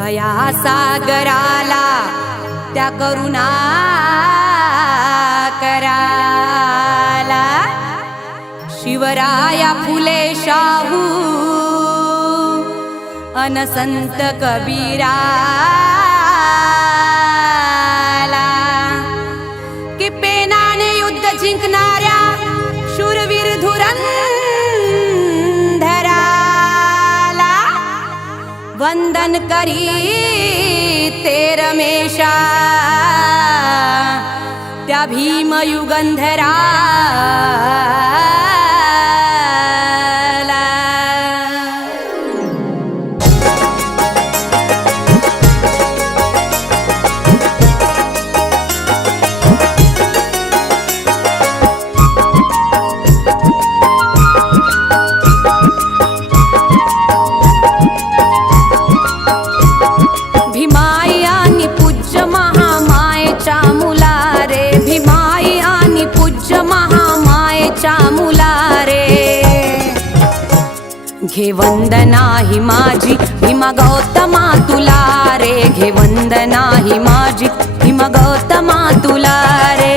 दया सागराला त्या करुणा कराला शिवराया फुले शाहू अन संत कबीराला की पेनाने युद्ध जिंकणाऱ्या शूरवीर धुरंधराला वंदन करी ते रमेशा त्या भीम युगंधरा घे वंदना ही माझी भीमा गौतमा तुला रे घे वंदना ही माझी भीमा गौतमा तुला रे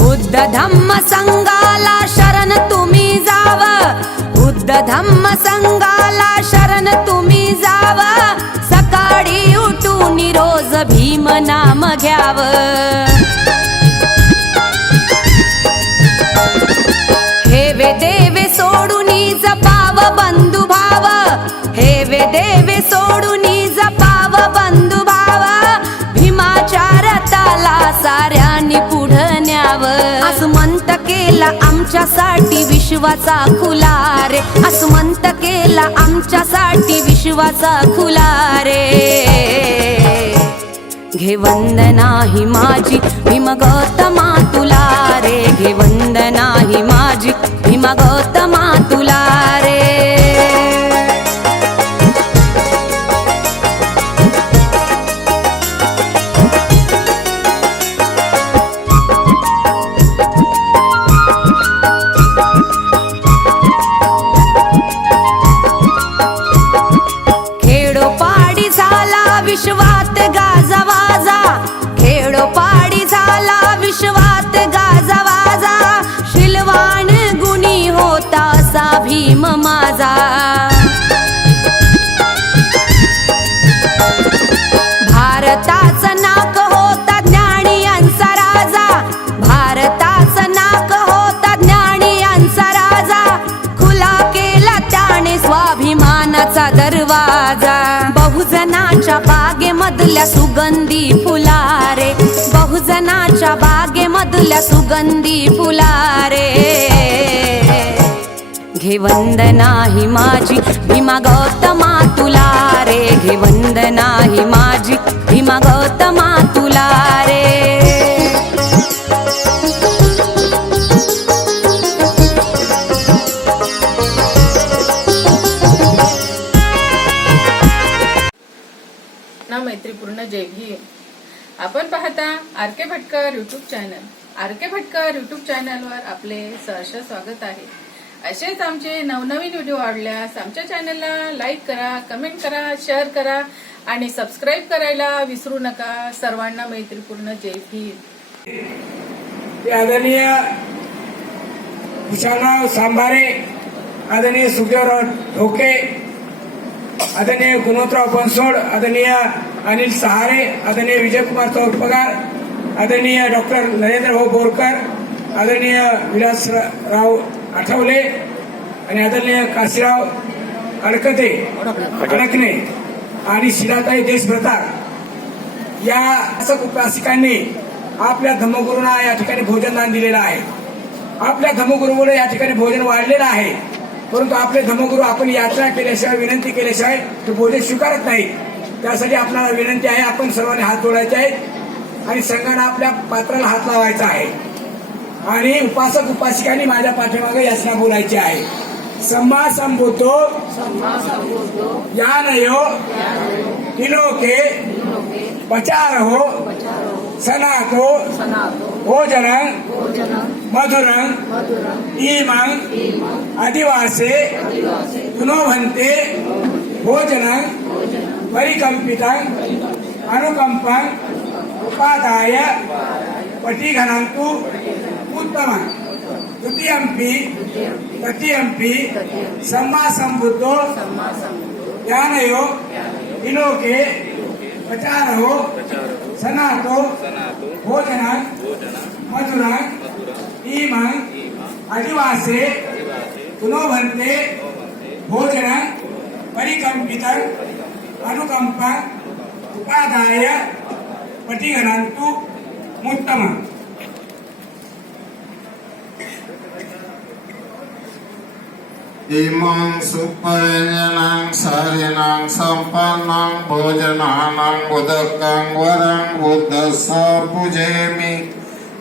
बुद्ध धम्म संघाला शरण तुम्ही बुद्ध धम्म संघाला शरण तुम्ही जाव सकाळी उठून रोज भीम नाम घ्याव हे वे देवे सोडून जपाव बंधु भाव हे वे देवे सोडून जपाव बंधु भाव भीमाच्या रथाला साऱ्यांनी पुढं न्याव आसमंत केला आमच्यासाठी विश्वाचा खुला रे आसमंत केला आमच्यासाठी विश्वाचा खुला रे घे वंदना ही माझी भीम गौतमा तुला रे घे वंदना ही माझी भीम गौतमा तुला रे विश्वात गाजवाजा खेडोपाडी झाला विश्वात गाजवाजा शिलवान गुणी होता असा भीम माझा भारताचा नाक होता ज्ञानियांचा राजा भारताचा नाक होता ज्ञानियांचा राजा खुला केला त्याने स्वाभिमानाचा दरवाजा बहुजनाच्या बागेमधल्या सुगंधी फुलारे बहुजनाच्या बागेमधल्या सुगंधी फुलारे घे वंदना ही माझी भीमा गौतमा तुला रे घे वंदना ही माझी भीमा गौतमा तुला रे मैत्रीपूर्ण जय भीम. आपण पाहता R K. Bhatkar YouTube channel. R K. Bhatkar YouTube चॅनलवर आपले सहर्ष स्वागत आहे. असेच आमचे नवनवीन व्हिडिओ आवडल्यास आमच्या चॅनलला लाईक करा, कमेंट करा, शेअर करा आणि सबस्क्राईब करायला विसरू नका. सर्वांना मैत्रीपूर्ण जय भीम. आदरणीय विशालराव सांभारे, आदरणीय सुखदेवराव ढोके, आदरणीय गुणवंतराव बनसोड, आदरणीय अनिल सहारे, आदरणीय विजयकुमार चौरपगार, आदरणीय डॉक्टर नरेंद्र भाऊ बोरकर, आदरणीय विलासराव आठवले आणि आदरणीय काशीराव अडकणे आणि शिलाताई देशभ्रतार या उपासिकांनी आपल्या धम्मगुरूंना या ठिकाणी भोजनदान दिलेलं आहे. आपल्या धम्मगुरूमुळे या ठिकाणी भोजन वाढलेलं आहे. परंतु आपले धम्मगुरू आपण यात्रा केल्याशिवाय विनंती केल्याशिवाय तो भोजन स्वीकारत नाही. त्यासाठी आपल्याला विनंती आहे, आपण सर्वांनी हात जोडायचे आहेत आणि संघाने आपल्या पात्राला हात लावायचा आहे आणि उपासक उपासिकांनी माझ्या पाठीमागे याचना बोलायची आहे. सम्मा संबुद्धो यानयो तिलोके पचारहो सनातो भोजनं मधुरं इमं अधिवासे गुणोभन्ते भोजनं परिकल्पितं अनुकंपं उपादाय पटिघनन्तु उत्तमं तृतीयंपि सम्मा संबुद्धो ज्ञानयो विलोके पचारहो सनातो भोजनं मधुरं इमं अधिवासे गुणोभन्ते भोजनं परिकल्पितं अनुकंपं उपादाय पटिघनन्तु उत्तमम्। इमं सुपव्यञ्जनं सारिणं सम्पन्नं भोजनानां उदकं वरं बुद्धस्य पूजयामि।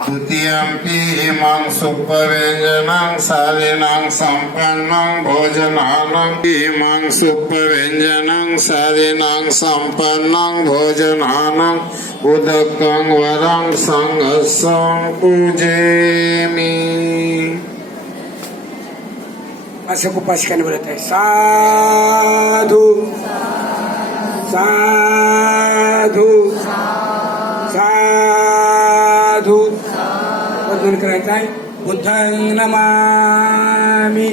द्वितीयंपि इमं सुपव्यञ्जनं सारिणं सम्पन्नं भोजनानां उदकं वरं संघस्य पूजयामि। असं उपासकाने बोलत आहे साधू साधू साधू वर्णन करायचं आहे। बुद्धं नमामि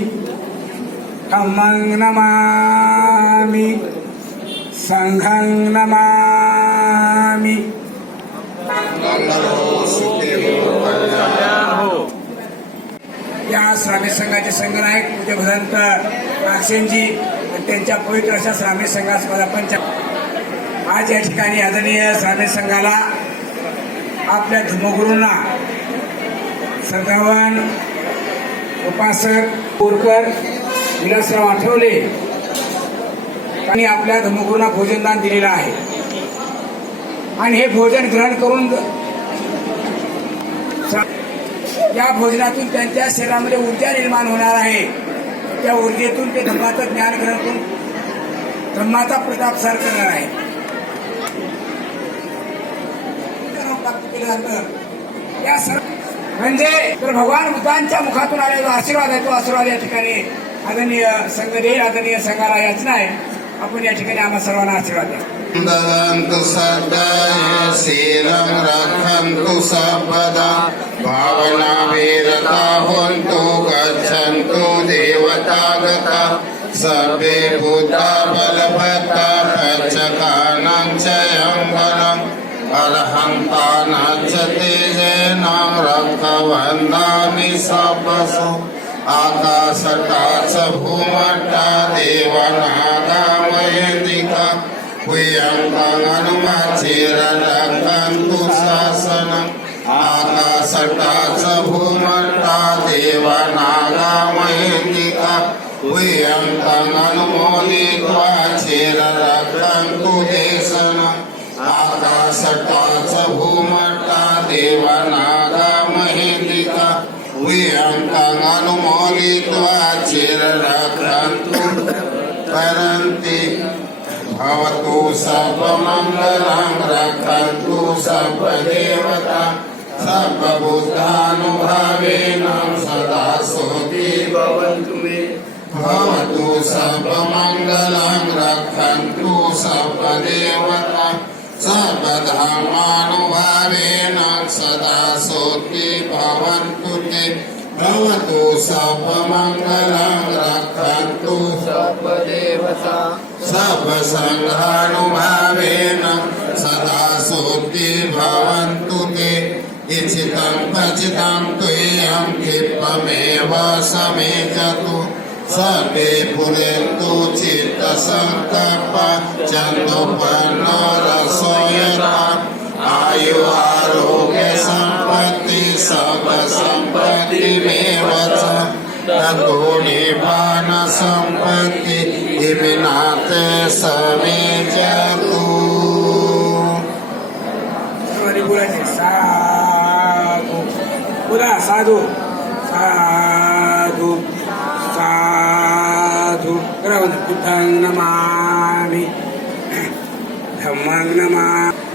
धम्मं नमामि संघं नमामि। या श्रामिक संघाचे संघनायक पूज्य भदंत राक्षेंजी आणि त्यांच्या पवित्र अशा श्रामिक संघास मला पंच आज या ठिकाणी आदरणीय श्रामिक संघाला आपल्या धर्मगुरूंना सदावन उपासक बोरकर विलासराव आठवले यांनी आपल्या धर्मगुरूंना भोजनदान दिलेलं आहे आणि हे भोजन ग्रहण करून या भोजनातून त्यांच्या शरीरामध्ये ऊर्जा निर्माण होणार आहे। त्या ऊर्जेतून ते धर्माचं ज्ञान ग्रहण करून धर्माचा प्रताप सार करणार आहे। या सर्व म्हणजे तर भगवान बुद्धांच्या मुखातून आलेला आशीर्वाद आहे तो आशीर्वाद या ठिकाणी आदरणीय संघ देईल। आदरणीय संघाला याचना आहे आपण या ठिकाणी आम्हा सर्वांना आशीर्वाद द्या। ददन्तु सदाय शीलं रक्षन्तु सर्वदा भावना वीरता होन्तु गच्छन्तु देवतागता सर्वे भूता बलवता पञ्चकानां च यं अर्हन्तानां च तेजेनां रक्षवन्दामि सर्वसु आकाशटाच भूमट्टा देवनागा महेन्द्रिका हनुमाचिरकन्तु शासनम् आकाशटाच भूमट्टा देवनागा महेन्द्रिका हनुमोदित्वा चिरकन्तु देशनम् आकाशटाच भूमट्टा देवनागा महेन्द्रिका हनुमोदित्वा चिरकन्तु परन्ति भवतु सर्वमङ्गलं रक्षन्तु सर्वदेवता सर्वभूतानुभावेन सदा सोऽपि भवन्तु मे। भवतु सर्वमङ्गलं रक्षन्तु सर्वदेवता सर्वधर्मानुभावेन सदा सोऽपि भवन्तु ते। भवतु सर्वमङ्गलं रक्षन्तु सर्वदेवता सर्वसङ्घानुभावेन सदा सोऽपि भवन्तु ते। इच्छितं पचितं त्वयं क्षिप्रमेव समेजतु सर्वे पुरेन्तु चित्तसङ्कल्प चन्दोपन्नो रसो यथा आयु आरोग्य सम्पत्ति सर्वसम्पत्तिमेव च ततो निपान सम्पत्ति इमिनाते समेजतु। साधु साधु साधु बुद्धं नमामि धम्मं नमामि